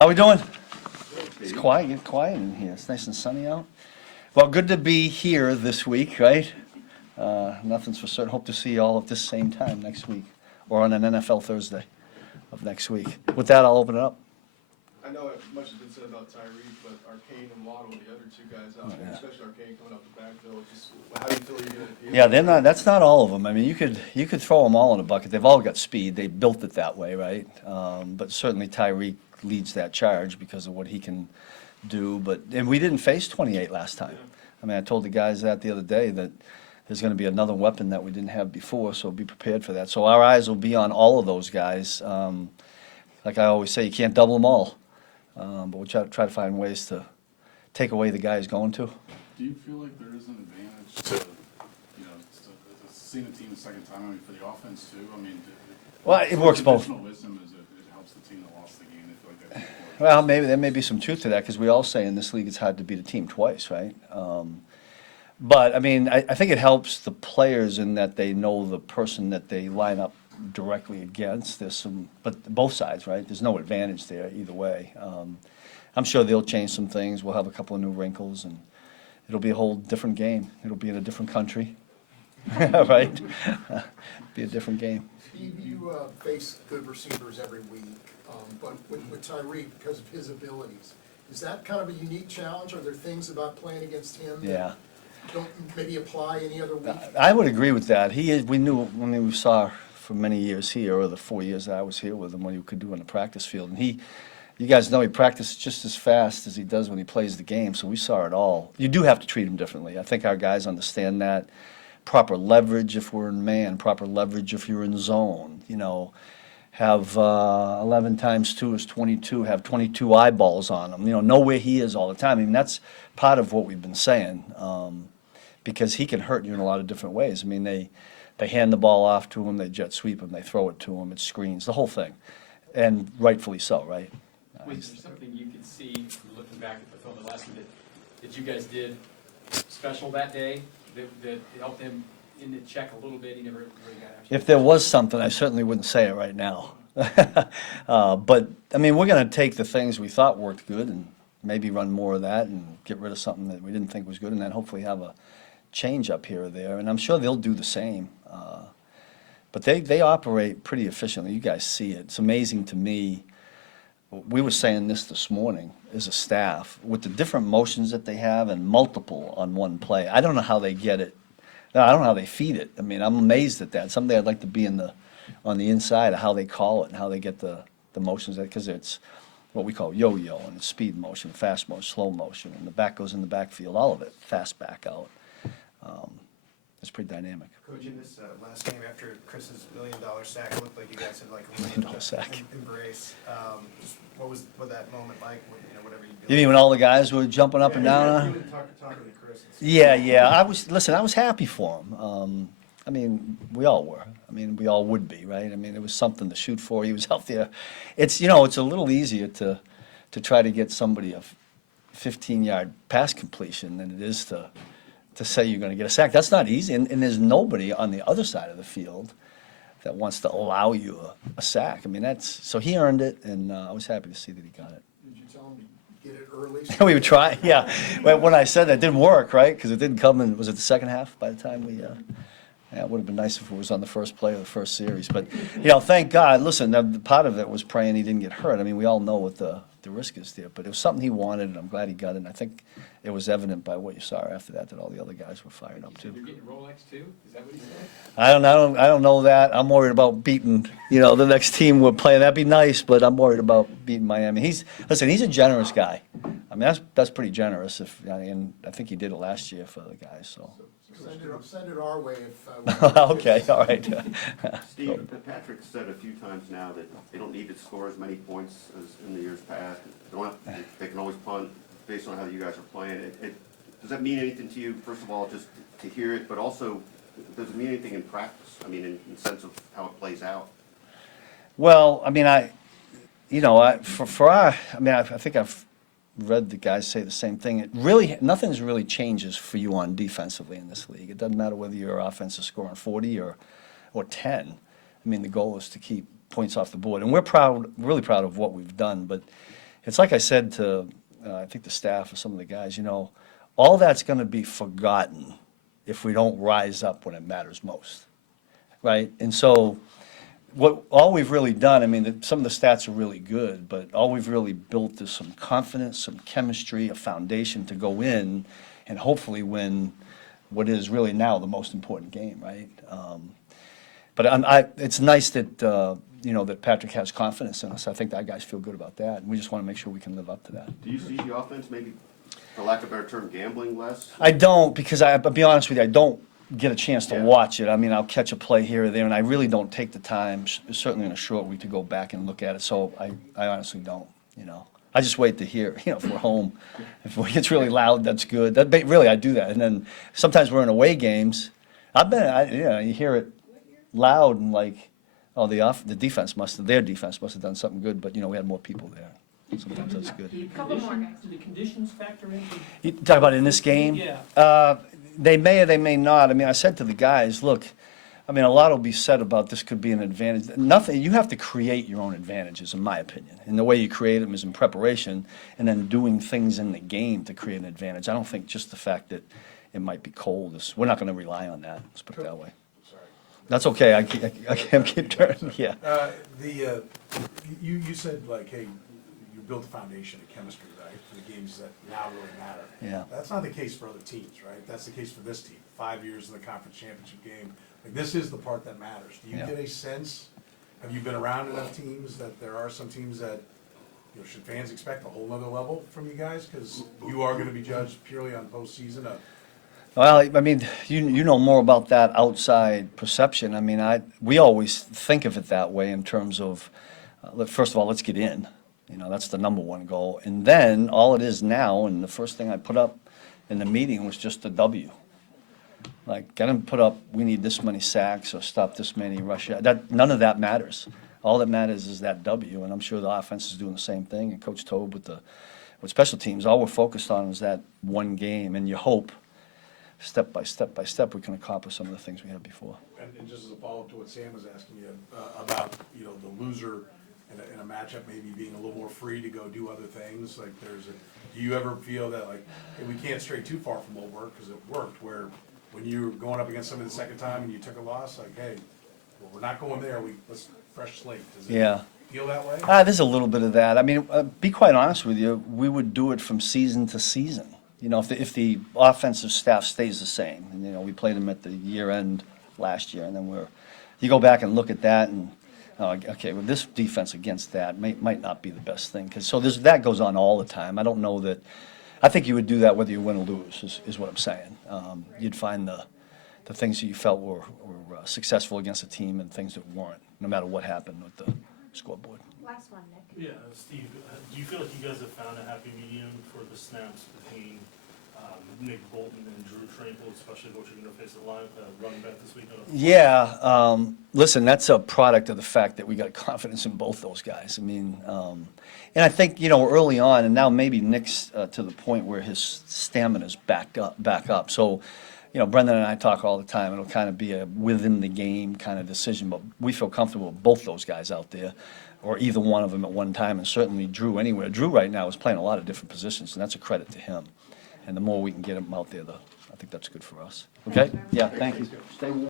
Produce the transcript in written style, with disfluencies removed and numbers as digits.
How we doing? It's quiet, get quiet in here. It's nice and sunny out. Well, good to be here this week, right? Nothing's for certain. Hope to see you all at this same time next week, or on an NFL Thursday of next week. With that, I'll open it up. I know much has been said about Tyreek, but Arcane and Waddle, the other two guys out there, especially Arcane coming up the backfield, just how do you feel you're going to? Yeah, they're not. That's not all of them. I mean, you could throw them all in a bucket. They've all got speed. They built it that way, right? But certainly Tyreek leads that charge because of what he can do. And we didn't face 28 last time. I mean, I told the guys that the other day that there's going to be another weapon that we didn't have before, so be prepared for that. So our eyes will be on all of those guys. Like I always say, you can't double them all, but we'll try to find ways to take away the guy he's going to. Do you feel like there is an advantage to, to seeing a team the second time? I mean, for the offense too. I mean, Well, it works both. Traditional wisdom is it helps the team that lost the game. I feel like that's important. Well, maybe there may be some truth to that because we all say in this league it's hard to beat a team twice, right? But I mean, I think it helps the players in that they know the person that they line up directly against. But both sides, right? There's no advantage there either way. I'm sure they'll change some things. We'll have a couple of new wrinkles, and it'll be a whole different game. It'll be in a different country, right? Be a different game. You face good receivers every week, but with Tyreek, because of his abilities, is that kind of a unique challenge? Are there things about playing against him Yeah. that don't maybe apply any other week? I would agree with that. We knew when we saw for many years here, or the 4 years that I was here with him, what he could do on the practice field. And you guys know he practices just as fast as he does when he plays the game, so we saw it all. You do have to treat him differently. I think our guys understand that. Proper leverage if we're in man, proper leverage if you're in zone. Have 11 times 2 is 22, have 22 eyeballs on him. Know where he is all the time. I mean, that's part of what we've been saying, because he can hurt you in a lot of different ways. I mean, they hand the ball off to him, they jet sweep him, they throw it to him, it screens, the whole thing. And rightfully so, right? Was there something you could see, looking back at the film the last one, that you guys did special that day, that helped him in the check a little bit? He never really got after. If there was something, I certainly wouldn't say it right now. But, I mean, we're going to take the things we thought worked good and maybe run more of that and get rid of something that we didn't think was good, and then hopefully have a change up here or there. And I'm sure they'll do the same. But they operate pretty efficiently. You guys see it. It's amazing to me. We were saying this morning as a staff, with the different motions that they have and multiple on one play. I don't know how they get it. I don't know how they feed it. I mean, I'm amazed at that. Someday I'd like to be on the inside of how they call it and how they get the motions, because it's what we call yo-yo, and it's speed motion, fast motion, slow motion, and the back goes in the backfield, all of it, fast back out. It's pretty dynamic. Coach, in this last game after Chris's $1 million sack, it looked like you guys had like a $1 million sack. embrace. Just what was that moment like? Whatever you You mean when all the guys were jumping up and down? You were talking to Chris. Yeah. I was happy for him. I mean, we all were. I mean, we all would be, right? I mean, it was something to shoot for. He was out there. It's it's a little easier to try to get somebody a 15-yard pass completion than it is to say you're going to get a sack. That's not easy, and there's nobody on the other side of the field that wants to allow you a sack. I mean, so he earned it, and I was happy to see that he got it. Did you tell him to get it early? We would try, yeah. But when I said that, it didn't work, right? Because it didn't come in, was it the second half by the time we, yeah, it would have been nice if it was on the first play of the first series. But, thank God, listen, part of it was praying he didn't get hurt. I mean, we all know what the risk is there. But it was something he wanted, and I'm glad he got it. And I think it was evident by what you saw after that all the other guys were fired up, too. You're getting Rolex, too? Is that what he said? I don't know that. I'm worried about beating, the next team we're playing. That'd be nice, but I'm worried about beating Miami. He's a generous guy. I mean, that's pretty generous. And I think he did it last year for the guys. So. Send it our way if. Okay, all right. Steve, Patrick said a few times now that they don't need to score as many points as in the years past. They can always punt based on how you guys are playing. Does that mean anything to you? First of all, just to hear it, but also, does it mean anything in practice? I mean, in the sense of how it plays out. Well, I mean, I think I've read the guys say the same thing. Nothing's really changes for you on defensively in this league. It doesn't matter whether your offense is scoring 40 or 10. I mean, the goal is to keep points off the board, and we're really proud of what we've done. But it's like I said to, I think the staff or some of the guys, you know, all that's gonna be forgotten if we don't rise up when it matters most, right? And so, all we've really done, I mean, some of the stats are really good, but all we've really built is some confidence, some chemistry, a foundation to go in and hopefully win what is really now the most important game, right? But it's nice that, you know, that Patrick has confidence in us. I think that guys feel good about that, and we just want to make sure we can live up to that. Do you see the offense maybe, for lack of a better term, gambling less? I don't, because I'll be honest with you, I don't get a chance to Yeah. watch it. I mean, I'll catch a play here or there, and I really don't take the time, certainly in a short week, to go back and look at it. So I honestly don't, you know. I just wait to hear, you know, if we're home. If it gets really loud, that's good. Really, I do that. And then sometimes we're in away games. You hear it loud and like, oh, their defense must have done something good, but, you know, we had more people there. Sometimes that's good. Couple more guys. Do the conditions factor in? You talk about in this game? Yeah. They may or they may not. I mean, I said to the guys, look, I mean, a lot will be said about this could be an advantage. Nothing, you have to create your own advantages, in my opinion. And the way you create them is in preparation and then doing things in the game to create an advantage. I don't think just the fact that it might be cold is, we're not going to rely on that, let's put it that way. Sorry. That's okay, I can't keep turning, yeah. You said like, hey, you built a foundation of chemistry, right, for the games that now really matter. Yeah. That's not the case for other teams, right? That's the case for this team. 5 years in the conference championship game. Like, this is the part that matters. Do you Yeah. get a sense, have you been around enough teams that there are some teams that, you know, should fans expect a whole nother level from you guys? Because you are gonna be judged purely on postseason of. Well, I mean, you know more about that outside perception. I mean, we always think of it that way in terms of, first of all, let's get in. You know, that's the number one goal. And then, all it is now, and the first thing I put up in the meeting was just a W. Like, get them put up, we need this many sacks or stop this many rush. None of that matters. All that matters is that W, and I'm sure the offense is doing the same thing. And Coach Tobe with special teams, all we're focused on is that one game, and you hope, step by step by step, we can accomplish some of the things we had before. And just as a follow-up to what Sam was asking you about, you know, the loser in a matchup maybe being a little more free to go do other things, like do you ever feel that like, hey, we can't stray too far from what worked, because it worked, where when you were going up against somebody the second time and you took a loss, like, hey, well, we're not going there, let's fresh slate. Does it feel that way? There's a little bit of that. I mean, be quite honest with you, we would do it from season to season. You know, if the offensive staff stays the same, and, you know, we played them at the year end last year, and then you go back and look at that, and, okay, well, this defense against that might not be the best thing. So that goes on all the time. I don't know that, I think you would do that whether you win or lose, is what I'm saying. You'd find the things that you felt were successful against a team and things that weren't, no matter what happened with the scoreboard. Last one, Nick. Yeah, Steve, do you feel like you guys have found a happy medium for the snaps between Nick Bolton and Drew Tranquil, especially what you're going to face at running back this week? Yeah, listen, that's a product of the fact that we got confidence in both those guys. I mean, and I think, you know, early on, and now maybe Nick's to the point where his stamina's back up. So, you know, Brendan and I talk all the time. It'll kind of be a within the game kind of decision, but we feel comfortable with both those guys out there, or either one of them at one time, and certainly Drew anywhere. Drew right now is playing a lot of different positions, and that's a credit to him. And the more we can get him out there, I think that's good for us. Okay? Yeah, thank you. Stay warm.